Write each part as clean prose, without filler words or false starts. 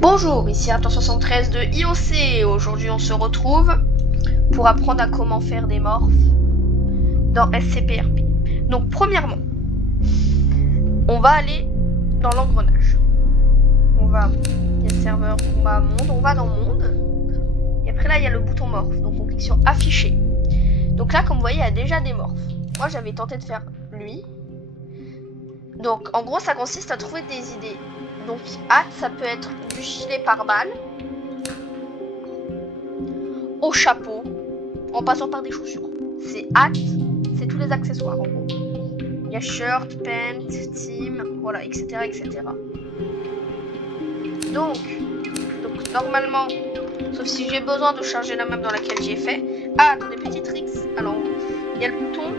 Bonjour, ici Raptor73 de IOC. Aujourd'hui on se retrouve pour apprendre à comment faire des morphs dans SCPRP. Donc premièrement, on va aller dans l'engrenage. Il y a le serveur, on va à monde, on va dans monde. Et après là il y a le bouton morph. Donc on clique sur afficher. Donc là comme vous voyez il y a déjà des morphs. Moi j'avais tenté de faire lui. Donc en gros ça consiste à trouver des idées. Donc hâte ça peut être du gilet pare-balles au chapeau en passant par des chaussures. C'est hâte, c'est tous les accessoires en gros. Il y a shirt, pant, team, voilà, etc. etc. Donc normalement, sauf si j'ai besoin de charger la map dans laquelle j'ai fait. Ah, attendez, petit tricks. Alors, il y a le bouton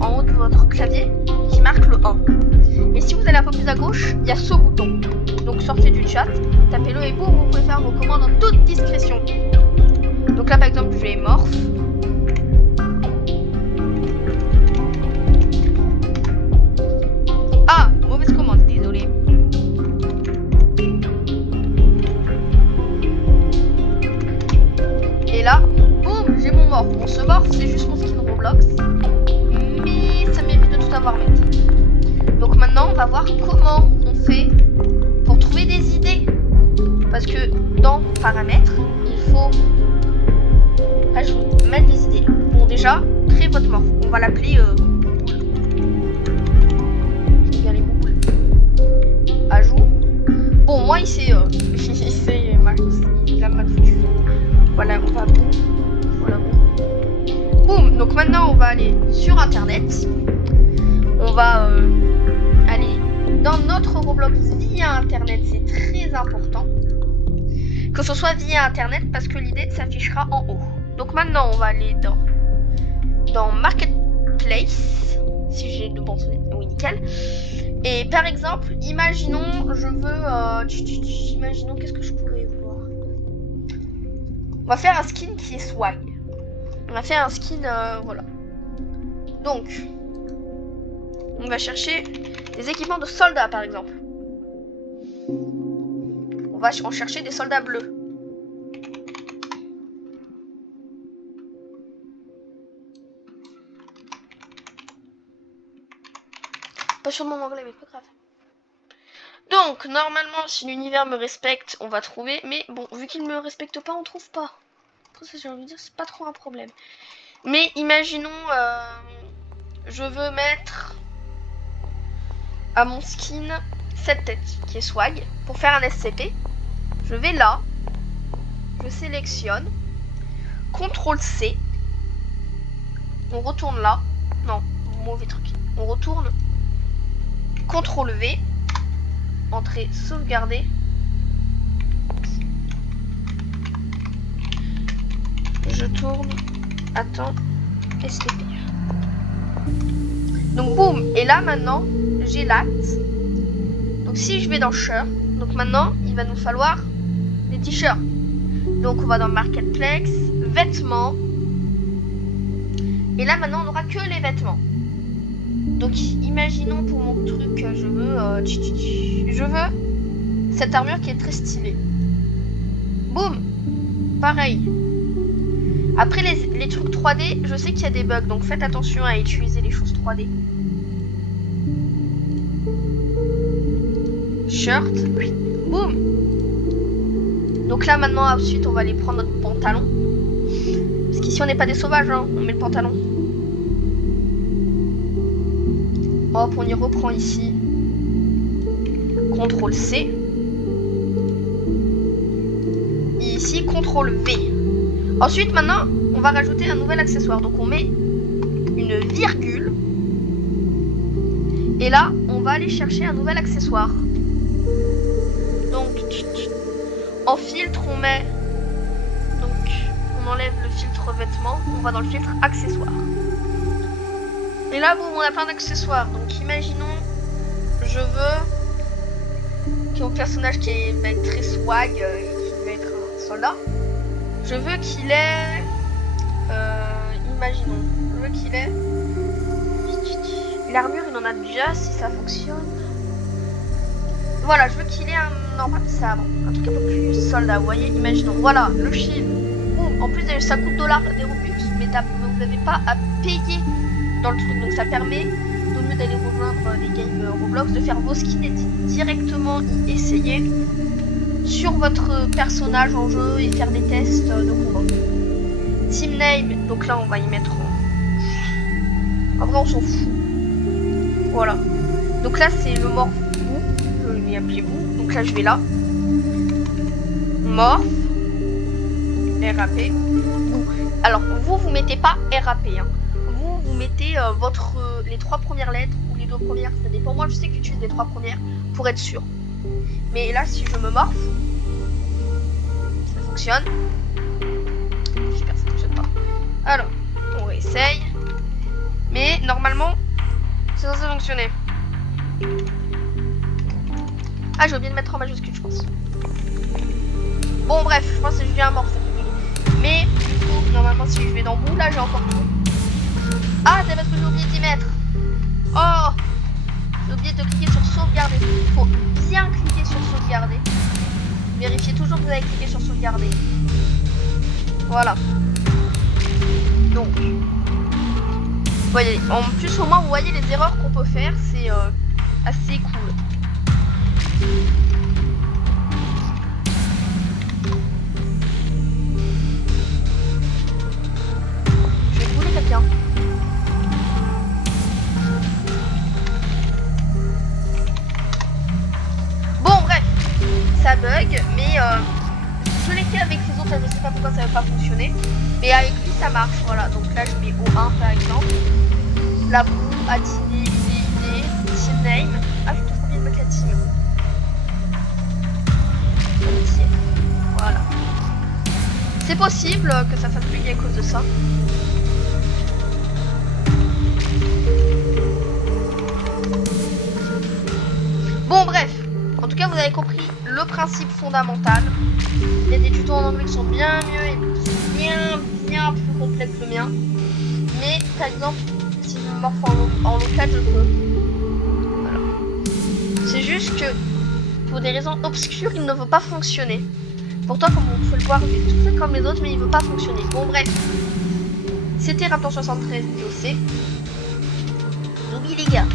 en haut de votre clavier qui marque le 1. Et si vous allez un peu plus à gauche, il y a ce bouton. Donc sortez du chat, tapez-le et boum, vous pouvez faire vos commandes en toute discrétion. Donc là par exemple, je vais morph. Ah, mauvaise commande, désolé. Et là, boum, j'ai mon morph. Bon, ce morph, c'est juste mon skin Roblox. Mais ça mérite de tout avoir mettre. Donc maintenant, on va voir comment on fait pour trouver des idées. Parce que dans paramètres, il faut mettre des idées. Bon, déjà, créez votre morph. On va l'appeler j'aime bien les boules. Ajout. Bon, moi, il a mal foutu. Voilà, on va boum. Voilà, boum. Boum. Donc maintenant, on va aller sur Internet. On va aller dans notre Roblox via Internet, c'est très important que ce soit via Internet parce que l'idée s'affichera en haut. Donc maintenant on va aller dans Marketplace, si j'ai de bons souvenirs, oui nickel. Et par exemple, imaginons je veux, imaginons qu'est-ce que je pourrais vouloir. On va faire un skin qui est swag. On va faire un skin, voilà. Donc on va chercher des équipements de soldats par exemple. On va en chercher des soldats bleus. Pas sur mon anglais mais pas grave. Donc normalement si l'univers me respecte on va trouver. Mais bon vu qu'il me respecte pas on trouve pas. Après ça j'ai envie de dire c'est pas trop un problème. Mais imaginons je veux mettre à mon skin cette tête qui est swag. Pour faire un SCP, je vais là, je sélectionne, CTRL C, on retourne là, non, mauvais truc, on retourne, CTRL V, entrée, sauvegarder, je tourne, attends, SCP. Donc boum, et là maintenant, j'ai l'acte. Donc si je vais dans shirt, donc maintenant il va nous falloir des t-shirts. Donc on va dans Marketplace, vêtements. Et là maintenant on n'aura que les vêtements. Donc imaginons pour mon truc, je veux cette armure qui est très stylée. Boum, pareil. Après les trucs 3D, je sais qu'il y a des bugs, donc faites attention à utiliser les choses 3D. Shirt, boum. Donc là maintenant ensuite on va aller prendre notre pantalon. Parce qu'ici on n'est pas des sauvages, hein, on met le pantalon. Hop, on y reprend ici. CTRL C. Et ici CTRL V. Ensuite maintenant on va rajouter un nouvel accessoire. Donc on met une virgule. Et là on va aller chercher un nouvel accessoire. Donc en filtre on met, donc on enlève le filtre vêtements, on va dans le filtre accessoires. Et là bon on a plein d'accessoires. Donc imaginons je veux mon personnage qui va être très swag et qui va être un soldat. Je veux qu'il ait imaginons, je veux qu'il ait l'armure, il en a déjà si ça fonctionne. Voilà, je veux qu'il ait un truc un peu plus soldat. Vous voyez, imaginons. Voilà, le shield. Boum. En plus, ça coûte $, des Robux, mais vous n'avez pas à payer dans le truc. Donc ça permet, au mieux d'aller rejoindre les games Roblox, de faire vos skins et directement y essayer sur votre personnage en jeu et faire des tests de combat. Team name, donc là on va y mettre en vrai on s'en fout. Voilà. Donc là c'est le morph bout. Je vais lui appeler bout. Donc là je vais là. Morph. RAP. Bout. Alors vous mettez pas RAP. Hein. Vous mettez les 3 premières lettres ou les 2 premières. Ça dépend. Moi je sais que j'utilise les 3 premières pour être sûr. Mais là si je me morph, ça fonctionne. Super, ça fonctionne pas. Alors, on réessaye. Mais normalement, c'est censé fonctionner. Ah, j'ai oublié de mettre en majuscule, je pense. Bon, bref, je pense que je viens amorcer. Mais, du coup, normalement, si je vais dans bout, là, j'ai encore tout. Ah, c'est parce que j'ai oublié d'y mettre. Oh, j'ai oublié de cliquer sur sauvegarder. Il faut bien cliquer sur sauvegarder. Vérifiez toujours que vous avez cliqué sur sauvegarder. Voilà. Donc, voyez, en plus au moins vous voyez les erreurs qu'on peut faire, c'est assez cool. Je vais bouler quelqu'un. Bon bref, ça bug, mais je l'ai fait avec les autres, je sais pas pourquoi ça va pas fonctionner. Mais avec lui ça marche, voilà. Donc là je mets au 1 par exemple. La boue, Attiné, idée, team name. Ah, j'ai trop oublié de mettre la team. Amitié. Voilà. C'est possible que ça fasse bugger à cause de ça. Bon bref, en tout cas vous avez compris le principe fondamental. Il y a des tutos en anglais qui sont bien mieux et bien plus complets que le mien. Mais par exemple, si je me morphe en local, je peux. Voilà. C'est juste que pour des raisons obscures, il ne veut pas fonctionner. Pourtant, comme vous pouvez le voir, j'ai tout fait comme les autres, mais il ne veut pas fonctionner. Bon bref, c'était Raptor73 DOC. N'oubliez les gars.